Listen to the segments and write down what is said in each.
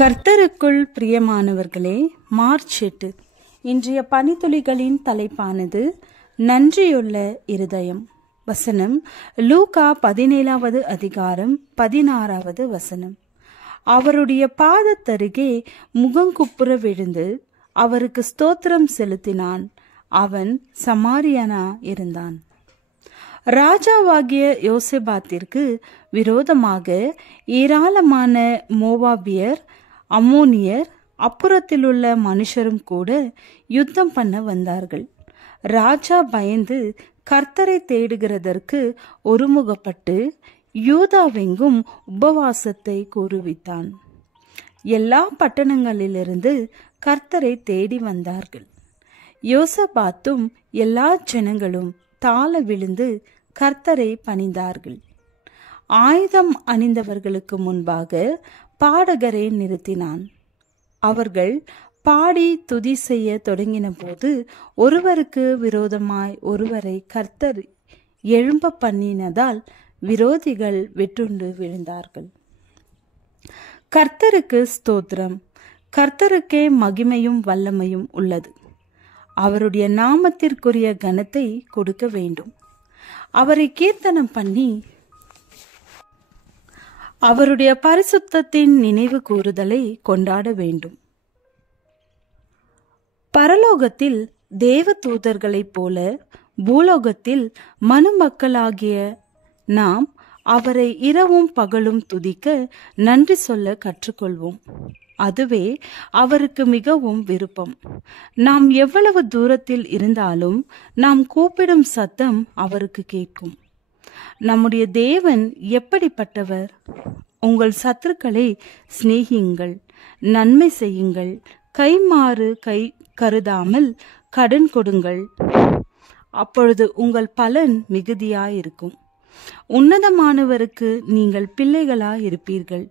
கர்த்தருக்குள் பிரியமானவர்களே, மார்ச் 8 இன்றைய பனித்துளிகளின் தலைப்பானது நன்றியுள்ள இருதயம். வசனம் லூக்கா 17வது அதிகாரம் 16வது வசனம். அவருடைய பாதத்தருகே முகங்குப்புற விழுந்து அவருக்கு ஸ்தோத்திரம் செலுத்தினான். அவன் சமாரியனா இருந்தான். ராஜாவாகிய யோசபாத்திற்கு விரோதமாக ஏராளமான மோவாபியர், அம்மோனியர், அப்புறத்திலுள்ள மனுஷரும் கூட யுத்தம் பண்ண வந்தார்கள். ராஜா பயந்து கர்த்தரை தேடுகிறதற்கு ஒருமுகப்பட்டு யூதாவெங்கும் உபவாசத்தை கூறுவித்தான். எல்லா பட்டணங்களிலிருந்து கர்த்தரை தேடி வந்தார்கள். யோசபாத்தும் எல்லா ஜனங்களும் தாழ விழுந்து கர்த்தரை பணிந்தார்கள். ஆயுதம் அணிந்தவர்களுக்கு முன்பாக பாடகரை நிறுத்தினான். அவர்கள் பாடி துதி செய்ய தொடங்கின போது ஒருவருக்கு விரோதமாய் ஒருவரை கர்த்தர் எழும்ப பண்ணினதால் விரோதிகள் வெட்டுண்டு விழுந்தார்கள். கர்த்தருக்கு ஸ்தோத்திரம். கர்த்தருக்கே மகிமையும் வல்லமையும் உள்ளது. அவருடைய நாமத்திற்குரிய கனத்தை கொடுக்க வேண்டும். அவரை கீர்த்தனம் பண்ணி அவருடைய பரிசுத்தத்தின் நினைவு கூறுதலை கொண்டாட வேண்டும். பரலோகத்தில் தேவ தூதர்களைப் போல பூலோகத்தில் மனுமக்களாகிய நாம் அவரை இரவும் பகலும் துதிக்க நன்றி சொல்ல கற்றுக்கொள்வோம். அதுவே அவருக்கு மிகவும் விருப்பம். நாம் எவ்வளவு தூரத்தில் இருந்தாலும் நாம் கூப்பிடும் சத்தம் அவருக்கு கேட்கும். நம்முடைய தேவன் எப்படிப்பட்டவர்? உங்கள் சத்துருக்களை சிநேகியுங்கள், நன்மை செய்யுங்கள், கைமாறு கை கருதாமல் கடன் கொடுங்கள், அப்பொழுது உங்கள் பலன் மிகுதியாயிருக்கும். உன்னதமானவருக்கு நீங்கள் பிள்ளைகளாயிருப்பீர்கள்.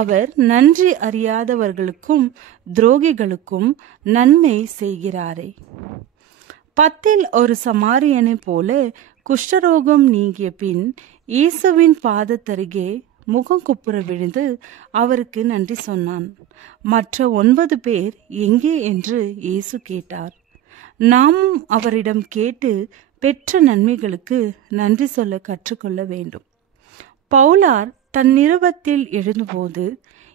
அவர் நன்றி அறியாதவர்களுக்கும் துரோகிகளுக்கும் நன்மை செய்கிறாரே. 10 ஒரு சமாரியனை போல குஷ்டரோகம் நீங்கிய பின் இயேசுவின் பாதத்தருகே முகங்குப்புற விழுந்து அவருக்கு நன்றி சொன்னான். மற்ற 9 பேர் எங்கே என்று இயேசு கேட்டார். நாமும் அவரிடம் கேட்டு பெற்ற நன்மைகளுக்கு நன்றி சொல்ல கற்றுக்கொள்ள வேண்டும். பவுலார் தன் நிருபத்தில் எழுதும்போது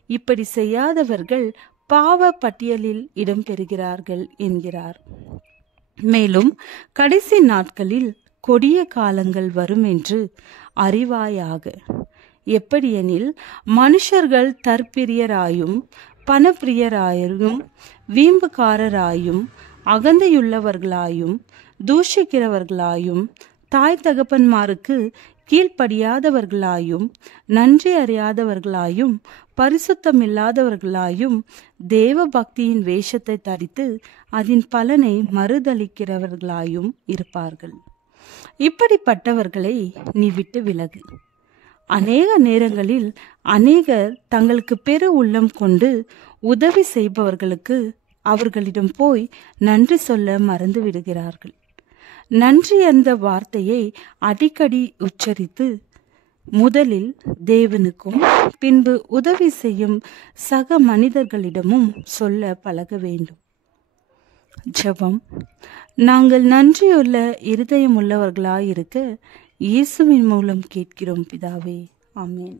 இப்படி செய்யாதவர்கள் பாவ பட்டியலில் இடம்பெறுகிறார்கள் என்கிறார். மேலும் கடைசி நாட்களில் கொடிய காலங்கள் வரும் என்று அறிவாயாக. எப்படியெனில் மனுஷர்கள் தற்பிரியராயும் பணப்பிரியராயும் வீம்புக்காரராயும் அகந்தையுள்ளவர்களாயும் தூஷிக்கிறவர்களாயும் தாய் தகப்பன்மாருக்கு கீழ்ப்படியாதவர்களாயும் நன்றி அறியாதவர்களாயும் பரிசுத்தமில்லாதவர்களாயும் தேவ பக்தியின் வேஷத்தை தரித்து அதன் பலனை மறுதளிக்கிறவர்களாயும் இருப்பார்கள். இப்படிப்பட்டவர்களை நீ விட்டு விலகு. அநேக நேரங்களில் அநேகர் தங்களுக்கு பெரு உள்ளம் கொண்டு உதவி செய்பவர்களுக்கு அவர்களிடம் போய் நன்றி சொல்ல மறந்து விடுகிறார்கள். நன்றி என்ற வார்த்தையை அடிக்கடி உச்சரித்து முதலில் தேவனுக்கும் பின்பு உதவி செய்யும் சக மனிதர்களிடமும் சொல்ல பழக வேண்டும். ஜெபம். நாங்கள் நன்றியுள்ள இருதயம் உள்ளவர்களாயிருக்க இயேசுவின் மூலம் கேட்கிறோம் பிதாவே. ஆமென்.